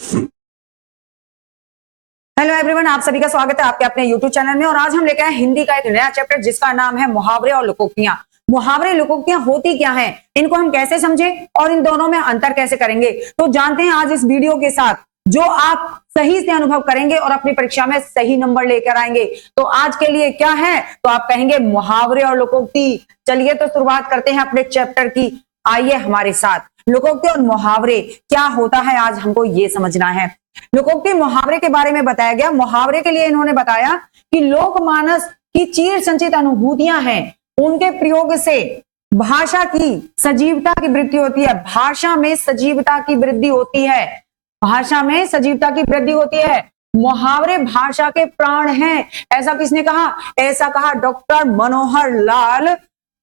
Hello everyone, आप सभी का स्वागत है आपके अपने यूट्यूब चैनल में। और आज हम लेकर आए हिंदी का एक नया चैप्टर जिसका नाम है मुहावरे और लोकोक्तियां। मुहावरे लोकोक्तियां होती क्या हैं, इनको हम कैसे समझें और इन दोनों में अंतर कैसे करेंगे, तो जानते हैं आज इस वीडियो के साथ, जो आप सही से अनुभव करेंगे और अपनी परीक्षा में सही नंबर लेकर आएंगे। तो आज के लिए क्या है, तो आप कहेंगे मुहावरे और लोकोक्ति। चलिए तो शुरुआत करते हैं अपने चैप्टर की। आइए हमारे साथ, लोकोक्ति और मुहावरे क्या होता है आज हमको ये समझना है। लोकोक्ति मुहावरे के बारे में बताया गया। मुहावरे के लिए इन्होंने बताया कि लोकमानस की चिर संचित अनुभूतियां हैं, उनके प्रयोग से भाषा की सजीवता की वृद्धि होती है। भाषा में सजीवता की वृद्धि होती है। भाषा में सजीवता की वृद्धि होती है। मुहावरे भाषा के प्राण हैं। ऐसा किसने कहा? ऐसा कहा डॉक्टर मनोहर लाल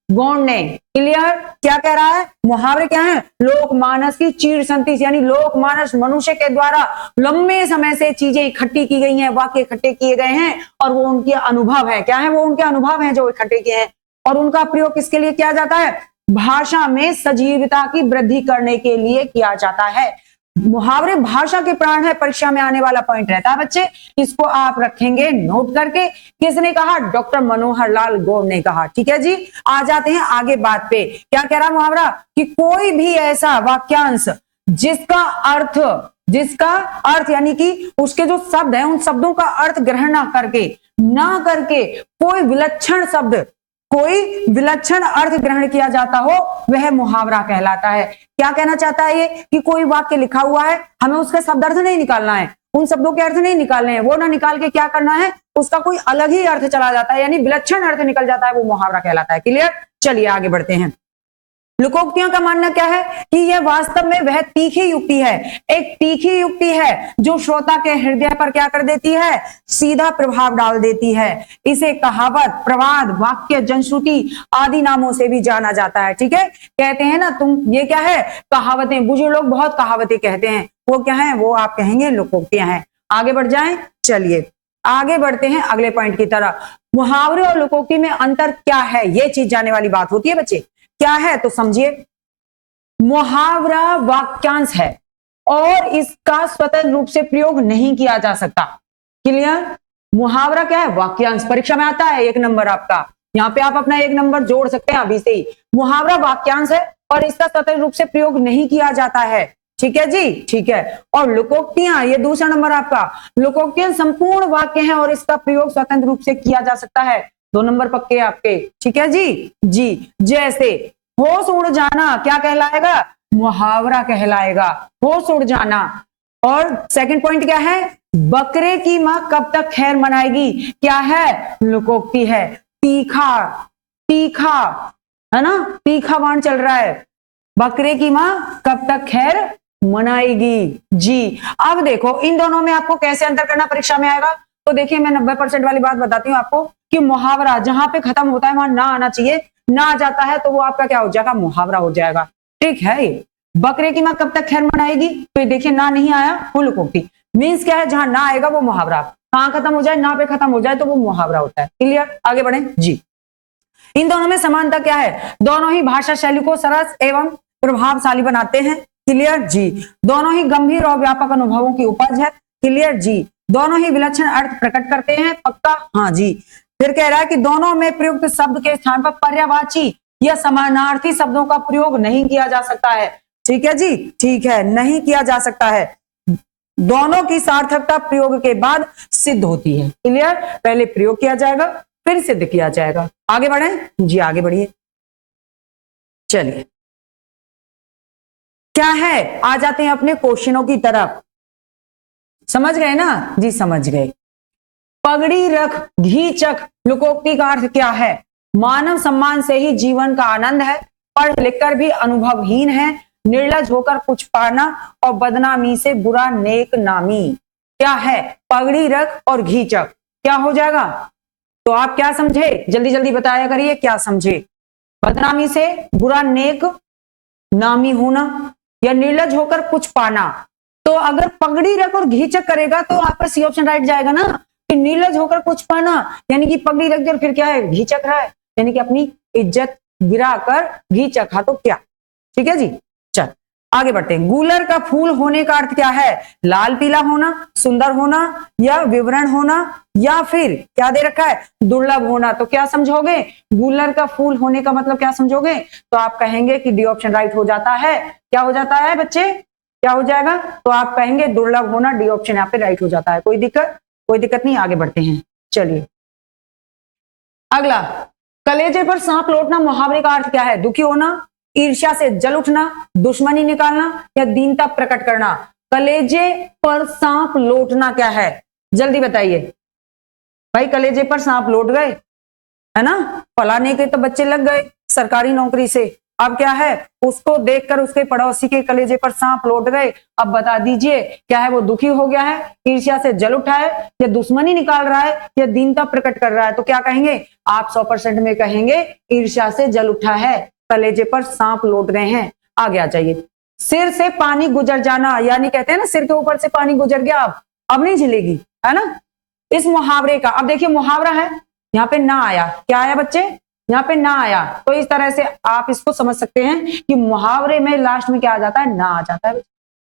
गौड़ ने। क्लियर? क्या कह रहा है? मुहावरे क्या है? लोकमानस की चीर संतिस, यानी लोकमानस मनुष्य के द्वारा लंबे समय से चीजें इकट्ठी की गई हैं, वाक्य इकट्ठे किए गए हैं और वो उनके अनुभव है। क्या है? वो उनके अनुभव हैं जो इकट्ठे किए हैं। और उनका प्रयोग किसके लिए किया जाता है? भाषा में सजीवता की वृद्धि करने के लिए किया जाता है। मुहावरे भाषा के प्राण है, परीक्षा में आने वाला पॉइंट रहता है बच्चे, इसको आप रखेंगे नोट करके। किसने कहा? डॉक्टर मनोहर लाल गौड़ ने कहा। ठीक है जी, आ जाते हैं आगे बात पे। क्या कह रहा मुहावरा? कि कोई भी ऐसा वाक्यांश जिसका अर्थ यानी कि उसके जो शब्द है उन शब्दों का अर्थ ग्रहण ना करके कोई विलक्षण अर्थ ग्रहण किया जाता हो, वह मुहावरा कहलाता है। क्या कहना चाहता है ये? कि कोई वाक्य लिखा हुआ है, हमें उसका शब्द अर्थ नहीं निकालना है, उन शब्दों के अर्थ नहीं निकालने हैं, वो ना निकाल के क्या करना है, उसका कोई अलग ही अर्थ चला जाता है, यानी विलक्षण अर्थ निकल जाता है, वो मुहावरा कहलाता है। क्लियर? चलिए आगे बढ़ते हैं। लोकोक्तियों का मानना क्या है कि यह वास्तव में वह तीखी युक्ति है, एक तीखी युक्ति है जो श्रोता के हृदय पर क्या कर देती है? सीधा प्रभाव डाल देती है। इसे कहावत, प्रवाद, वाक्य, जनश्रुति आदि नामों से भी जाना जाता है। ठीक है? कहते हैं ना तुम, ये क्या है? कहावतें। बुजुर्ग लोग बहुत कहावतें कहते हैं, वो क्या है? वो आप कहेंगे लोकोक्तियां हैं। आगे बढ़ जाएं। चलिए आगे बढ़ते हैं अगले पॉइंट की तरफ। मुहावरे और लोकोक्ति में अंतर क्या है, ये चीज जानने वाली बात होती है बच्चे। क्या है तो समझिए। मुहावरा वाक्यांश है और इसका स्वतंत्र रूप से प्रयोग नहीं किया जा सकता। क्लियर? मुहावरा क्या है? वाक्यांश। परीक्षा में आता है 1 नंबर आपका, यहां पे आप अपना 1 नंबर जोड़ सकते हैं अभी से ही। मुहावरा वाक्यांश है और इसका स्वतंत्र रूप से प्रयोग नहीं किया जाता है। ठीक है जी? ठीक है। और लोकोक्तियां, ये दूसरा नंबर आपका। लोकोक्तियां संपूर्ण वाक्य हैं और इसका प्रयोग स्वतंत्र रूप से किया जा सकता है। 2 नंबर पक्के आपके। ठीक है जी? जी। जैसे होश उड़ जाना क्या कहलाएगा? मुहावरा कहलाएगा, होश उड़ जाना। और सेकंड पॉइंट क्या है? बकरे की मां कब तक खैर मनाएगी, क्या है? लोकोक्ति है। तीखा है ना, तीखा बाण चल रहा है। बकरे की मां कब तक खैर मनाएगी। जी। अब देखो इन दोनों में आपको कैसे अंतर करना परीक्षा में आएगा। तो देखिए मैं 90% वाली बात बताती हूँ आपको कि मुहावरा जहां पे खत्म होता है वहां ना आना चाहिए, ना आ जाता है तो वो आपका क्या हो जाएगा? मुहावरा हो जाएगा। ठीक है? ये बकरे की मां कब तक खैर मनाएगी, तो देखिए ना नहीं आया, वो लोकोक्ति। मीन्स क्या है? जहां ना आएगा वो मुहावरा, कहां खत्म हो जाए, ना पे खत्म हो जाए तो वो मुहावरा होता है। क्लियर? आगे बढ़े जी। इन दोनों में समानता क्या है? दोनों ही भाषा शैली को सरस एवं प्रभावशाली बनाते हैं। क्लियर जी। दोनों ही गंभीर और व्यापक अनुभवों की उपज है। क्लियर जी। दोनों ही विलक्षण अर्थ प्रकट करते हैं। पक्का? हाँ जी। फिर कह रहा है कि दोनों में प्रयुक्त शब्द के स्थान पर पर्यायवाची या समानार्थी शब्दों का प्रयोग नहीं किया जा सकता है। ठीक है जी? ठीक है, नहीं किया जा सकता है। दोनों की सार्थकता प्रयोग के बाद सिद्ध होती है। क्लियर? पहले प्रयोग किया जाएगा फिर सिद्ध किया जाएगा। आगे बढ़े जी, आगे बढ़िए। चलिए क्या है, आ जाते हैं अपने क्वेश्चनों की तरफ। समझ गए ना जी? समझ गए। पगड़ी रख घी चख लोकोक्ति का अर्थ क्या है? मानव सम्मान से ही जीवन का आनंद है, पढ़ लिखकर भी अनुभवहीन है, निर्लज होकर कुछ पाना और बदनामी से बुरा नेक नामी। क्या है? पगड़ी रख और घी चख। क्या हो जाएगा? तो आप क्या समझे? जल्दी जल्दी बताया करिए, क्या समझे? बदनामी से बुरा नेक नामी होना या निर्लज होकर कुछ पाना। तो अगर पगड़ी रख और घी चख करेगा तो आपका सी ऑप्शन राइट जाएगा ना, कि नीलज होकर कुछ पाना, यानी कि पगड़ी रख दी और फिर क्या है? घी चख रहा है, यानी कि अपनी इज्जत गिरा कर घी चखा तो क्या। ठीक है जी? चल आगे बढ़ते हैं। गूलर का फूल होने का अर्थ क्या है? लाल पीला होना, सुंदर होना, या विवरण होना, या फिर क्या दे रखा है? दुर्लभ होना। तो क्या समझोगे? गूलर का फूल होने का मतलब क्या समझोगे? तो आप कहेंगे कि डी ऑप्शन राइट हो जाता है। क्या हो जाता है बच्चे? क्या हो जाएगा? तो आप कहेंगे दुर्लभ होना, डी ऑप्शन यहाँ पे राइट हो जाता है। कोई दिक्कत? कोई दिक्कत नहीं, आगे बढ़ते हैं। चलिए अगला, कलेजे पर सांप लौटना मुहावरे का अर्थ क्या है? दुखी होना, ईर्ष्या से जल उठना, दुश्मनी निकालना, या दीनता प्रकट करना। कलेजे पर सांप लौटना क्या है? जल्दी बताइए भाई। कलेजे पर सांप लौट गए, है ना? फलाने के तो बच्चे लग गए सरकारी नौकरी से, अब क्या है? उसको देखकर उसके पड़ोसी के कलेजे पर सांप लौट गए। अब बता दीजिए क्या है? वो दुखी हो गया है, ईर्ष्या से जल उठा है, या दुश्मनी निकाल रहा है, या दीनता प्रकट कर रहा है। तो क्या कहेंगे आप? 100% में कहेंगे ईर्ष्या से जल उठा है, कलेजे पर सांप लौट गए हैं। आगे आ जाइए। सिर से पानी गुजर जाना, यानी कहते हैं ना सिर के ऊपर से पानी गुजर गया, अब नहीं झिलेगी, है ना? इस मुहावरे का, अब देखिए मुहावरा है, यहाँ पे ना आया, क्या आया बच्चे? यहाँ पे ना आया। तो इस तरह से आप इसको समझ सकते हैं कि मुहावरे में लास्ट में क्या आ जाता है? ना आ जाता है।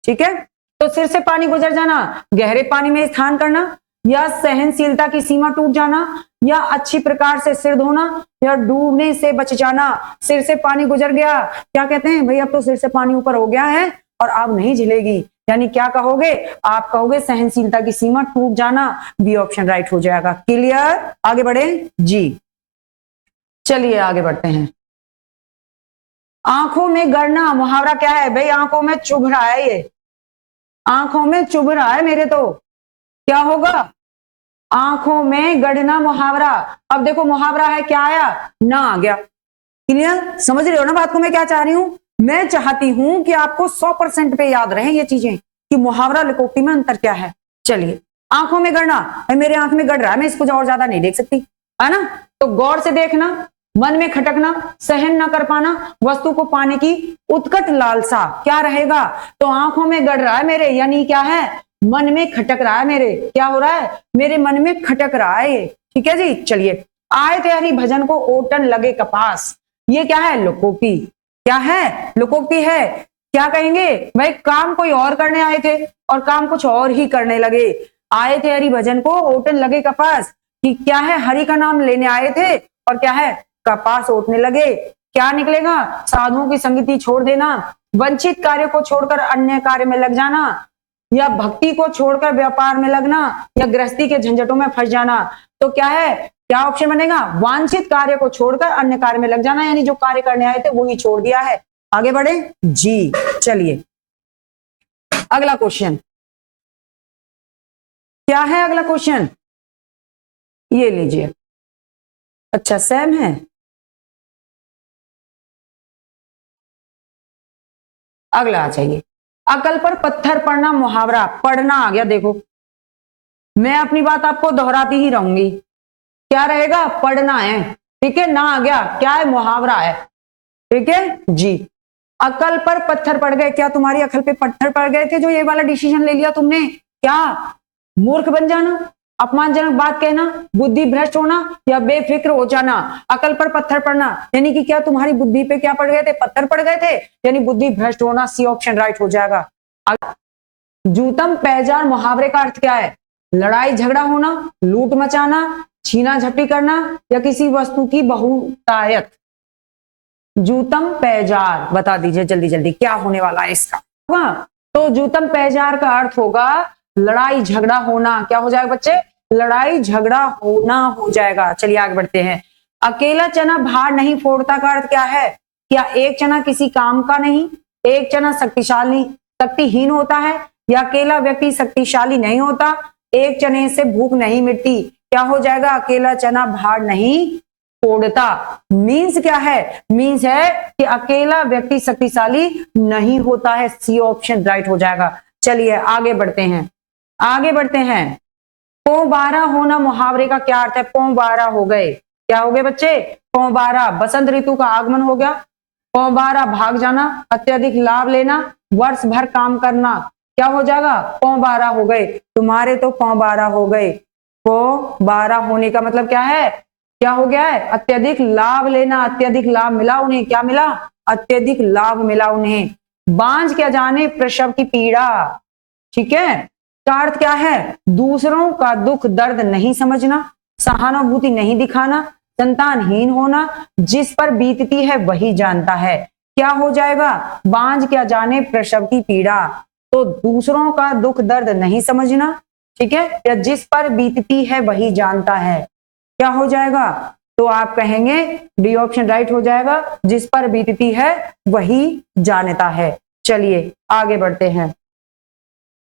ठीक है, तो सिर से पानी गुजर जाना, गहरे पानी में स्नान करना, या सहनशीलता की सीमा टूट जाना, या अच्छी प्रकार से सिर धोना, या डूबने से बच जाना। सिर से पानी गुजर गया, क्या कहते हैं भाई? अब तो सिर से पानी ऊपर हो गया है और अब नहीं झिलेगी, यानी क्या कहोगे? आप कहोगे सहनशीलता की सीमा टूट जाना। बी ऑप्शन राइट हो जाएगा। क्लियर? आगे बढ़े जी। चलिए आगे बढ़ते हैं। आंखों में गड़ना मुहावरा क्या है भाई? आंखों में चुभ रहा है, ये आंखों में चुभ रहा है मेरे, तो क्या होगा? आंखों में गड़ना मुहावरा। अब देखो मुहावरा है, क्या आया? ना आ गया। क्लियर? समझ रहे हो ना बात को मैं क्या चाह रही हूं? मैं चाहती हूं कि आपको 100% पे याद रहे ये चीजें कि मुहावरा लिकोक्ति में अंतर क्या है। चलिए, आंखों में गड़ना, मेरे आंख में गड़ रहा है, मैं इसको और ज्यादा नहीं देख सकती, है ना? तो गौर से देखना, मन में खटकना, सहन ना कर पाना, वस्तु को पाने की उत्कट लालसा, क्या रहेगा? तो आंखों में गड़ रहा है मेरे, यानी क्या है? मन में खटक रहा है मेरे। क्या हो रहा है? मेरे मन में खटक रहा है ये। ठीक है जी। चलिए, आए थे हरि भजन को ओटन लगे कपास, ये क्या है? लोकोक्ति। क्या है? लोकोक्ति है। क्या कहेंगे भाई? काम कोई और करने आए थे और काम कुछ और ही करने लगे। आए थे हरि भजन को ओटन लगे कपास, कि क्या है? हरि का नाम लेने आए थे और क्या है? कपास ओटने लगे। क्या निकलेगा? साधुओं की संगति छोड़ देना, वंचित कार्य को छोड़कर अन्य कार्य में लग जाना, या भक्ति को छोड़कर व्यापार में लगना, या गृहस्थी के झंझटों में फंस जाना। तो क्या है? क्या ऑप्शन बनेगा? वांछित कार्य को छोड़कर अन्य कार्य में लग जाना, यानी जो कार्य करने आए थे वो ही छोड़ दिया है। आगे बढ़े जी। चलिए अगला क्वेश्चन क्या है? अगला क्वेश्चन ये लीजिए। अच्छा सेम है। अगला आ जाइए। अकल पर पत्थर पड़ना मुहावरा, पढ़ना आ गया। देखो मैं अपनी बात आपको दोहराती ही रहूंगी। क्या रहेगा? पढ़ना है। ठीक है, ना आ गया, क्या है? मुहावरा है। ठीक है जी। अकल पर पत्थर पड़ गए, क्या तुम्हारी अकल पे पत्थर पड़ गए थे जो ये वाला डिसीजन ले लिया तुमने? क्या मूर्ख बन जाना, अपमानजनक बात कहना, बुद्धि भ्रष्ट होना, या बेफिक्र हो जाना? अकल पर पत्थर पड़ना यानी कि क्या तुम्हारी बुद्धि पे क्या पड़ गए थे? पत्थर पड़ गए थे, यानी बुद्धि भ्रष्ट होना। सी ऑप्शन राइट हो जाएगा। जूतम पैजार मुहावरे का अर्थ क्या है? लड़ाई झगड़ा होना, लूट मचाना, छीना झपटी करना, या किसी वस्तु की बहुतायत। जूतम पैजार बता दीजिए जल्दी जल्दी, क्या होने वाला है इसका? तो जूतम पैजार का अर्थ होगा लड़ाई झगड़ा होना। क्या हो जाएगा बच्चे? लड़ाई झगड़ा होना हो जाएगा। चलिए आगे बढ़ते हैं। अकेला चना भार नहीं फोड़ता का अर्थ क्या है? क्या एक चना किसी काम का नहीं, एक चना शक्तिहीन होता है, या अकेला व्यक्ति शक्तिशाली नहीं होता, एक चने से भूख नहीं मिटती? क्या हो जाएगा? अकेला चना भार नहीं फोड़ता। मीन्स क्या है? मीन्स है कि अकेला व्यक्ति शक्तिशाली नहीं होता है। सी ऑप्शन राइट हो जाएगा। चलिए आगे बढ़ते हैं। आगे बढ़ते हैं। पोबारा होना मुहावरे का क्या अर्थ है? पोबारा हो गए, क्या हो गए बच्चे? पोबारा बसंत ऋतु का आगमन हो गया। पोबारा भाग जाना, अत्यधिक लाभ लेना, वर्ष भर काम करना। क्या हो जाएगा? पोबारा हो गए। तुम्हारे तो पोबारा हो गए। पोबारा होने का मतलब क्या है? क्या हो गया है? अत्यधिक लाभ लेना, अत्यधिक लाभ मिला उन्हें। क्या मिला? अत्यधिक लाभ मिला उन्हें। बांझ क्या जाने प्रसव की पीड़ा। ठीक है, का अर्थ क्या है? दूसरों का दुख दर्द नहीं समझना, सहानुभूति नहीं दिखाना, संतानहीन होना, जिस पर बीतती है वही जानता है। क्या हो जाएगा? बांझ क्या जाने प्रसव की पीड़ा। तो दूसरों का दुख दर्द नहीं समझना, ठीक है, या जिस पर बीतती है वही जानता है। क्या हो जाएगा? तो आप कहेंगे डी ऑप्शन राइट हो जाएगा, जिस पर बीतती है वही जानता है। चलिए आगे बढ़ते हैं,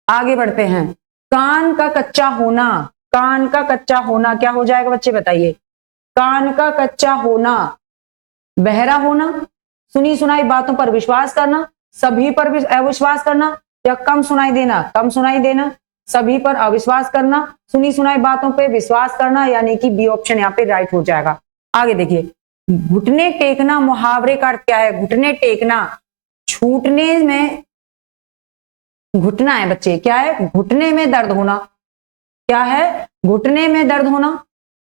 आगे बढ़ते हैं। कान का कच्चा होना, कान का कच्चा होना क्या हो जाएगा बच्चे बताइए? कान का कच्चा होना, बहरा होना, सुनी सुनाई बातों पर विश्वास करना, सभी पर अविश्वास करना, या कम सुनाई देना, कम सुनाई देना, सभी पर अविश्वास करना, सुनी सुनाई बातों पे विश्वास करना, यानी कि बी ऑप्शन यहाँ पे राइट हो जाएगा। आगे देखिए, घुटने टेकना मुहावरे का अर्थ क्या है? घुटने टेकना, छूटने में घुटना है बच्चे, क्या है? घुटने में दर्द होना। क्या है? घुटने में दर्द होना,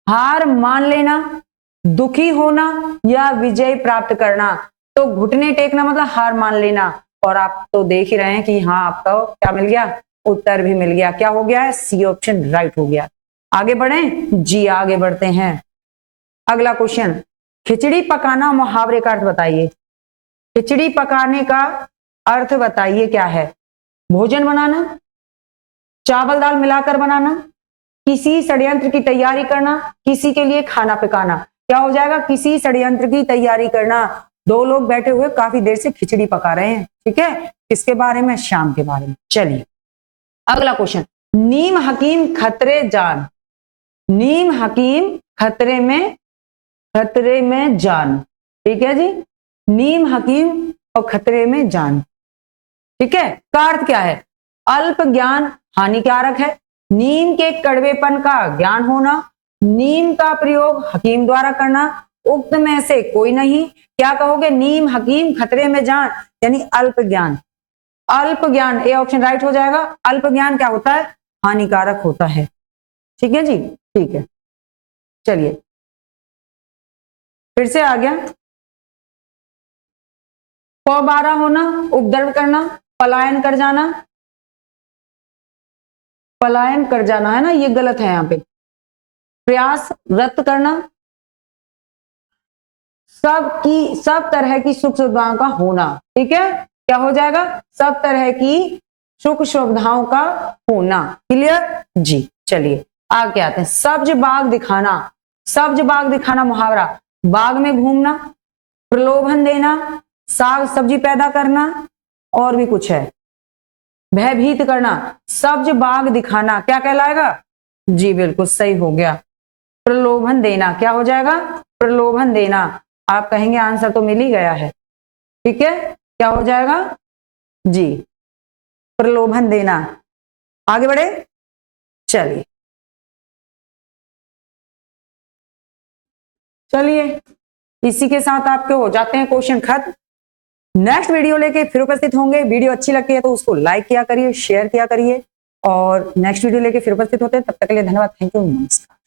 हार मान लेना, दुखी होना, या विजय प्राप्त करना। तो घुटने टेकना मतलब हार मान लेना, और आप तो देख ही रहे हैं कि हाँ आपका क्या मिल गया? उत्तर भी मिल गया। क्या हो गया है? सी ऑप्शन राइट हो गया। आगे बढ़ें जी, आगे बढ़ते हैं। अगला क्वेश्चन, खिचड़ी पकाना मुहावरे का अर्थ बताइए। खिचड़ी पकाने का अर्थ बताइए क्या है? भोजन बनाना, चावल दाल मिलाकर बनाना, किसी षड्यंत्र की तैयारी करना, किसी के लिए खाना पकाना। क्या हो जाएगा? किसी षड्यंत्र की तैयारी करना। दो लोग बैठे हुए काफी देर से खिचड़ी पका रहे हैं, ठीक है, किसके बारे में? शाम के बारे में। चलिए अगला क्वेश्चन, नीम हकीम खतरे जान, नीम हकीम खतरे में जान। ठीक है जी, नीम हकीम और खतरे में जान। ठीक है, का अर्थ क्या है? अल्प ज्ञान हानिकारक है, नीम के कड़वेपन का ज्ञान होना, नीम का प्रयोग हकीम द्वारा करना, उक्त में से कोई नहीं। क्या कहोगे? नीम हकीम खतरे में जान, यानी अल्प ज्ञान। अल्प ज्ञान, ए ऑप्शन राइट हो जाएगा। अल्प ज्ञान क्या होता है? हानिकारक होता है। ठीक है जी, ठीक है। चलिए फिर से आ गया, पबारा होना, उपद्रव करना, पलायन कर जाना, पलायन कर जाना है ना, ये गलत है यहाँ पे। प्रयास रद्द करना, सब तरह की सुख सुविधाओं का होना। ठीक है, क्या हो जाएगा? सब तरह की सुख सुविधाओं का होना। क्लियर जी। चलिए आगे आते हैं, सब्ज बाग दिखाना, सब्ज बाग दिखाना मुहावरा, बाग में घूमना, प्रलोभन देना, साग सब्जी पैदा करना, और भी कुछ है, भयभीत करना। सब्ज बाग दिखाना क्या कहलाएगा? जी बिल्कुल सही हो गया, प्रलोभन देना। क्या हो जाएगा? प्रलोभन देना। आप कहेंगे आंसर तो मिल ही गया है। ठीक है, क्या हो जाएगा? जी प्रलोभन देना। आगे बढ़े, चलिए चलिए इसी के साथ आपके हो जाते हैं क्वेश्चन खत्म। नेक्स्ट वीडियो लेके फिर उपस्थित होंगे। वीडियो अच्छी लगती है तो उसको लाइक किया करिए, शेयर किया करिए, और नेक्स्ट वीडियो लेके फिर उपस्थित होते हैं। तब तक के लिए धन्यवाद, थैंक यू, नमस्कार।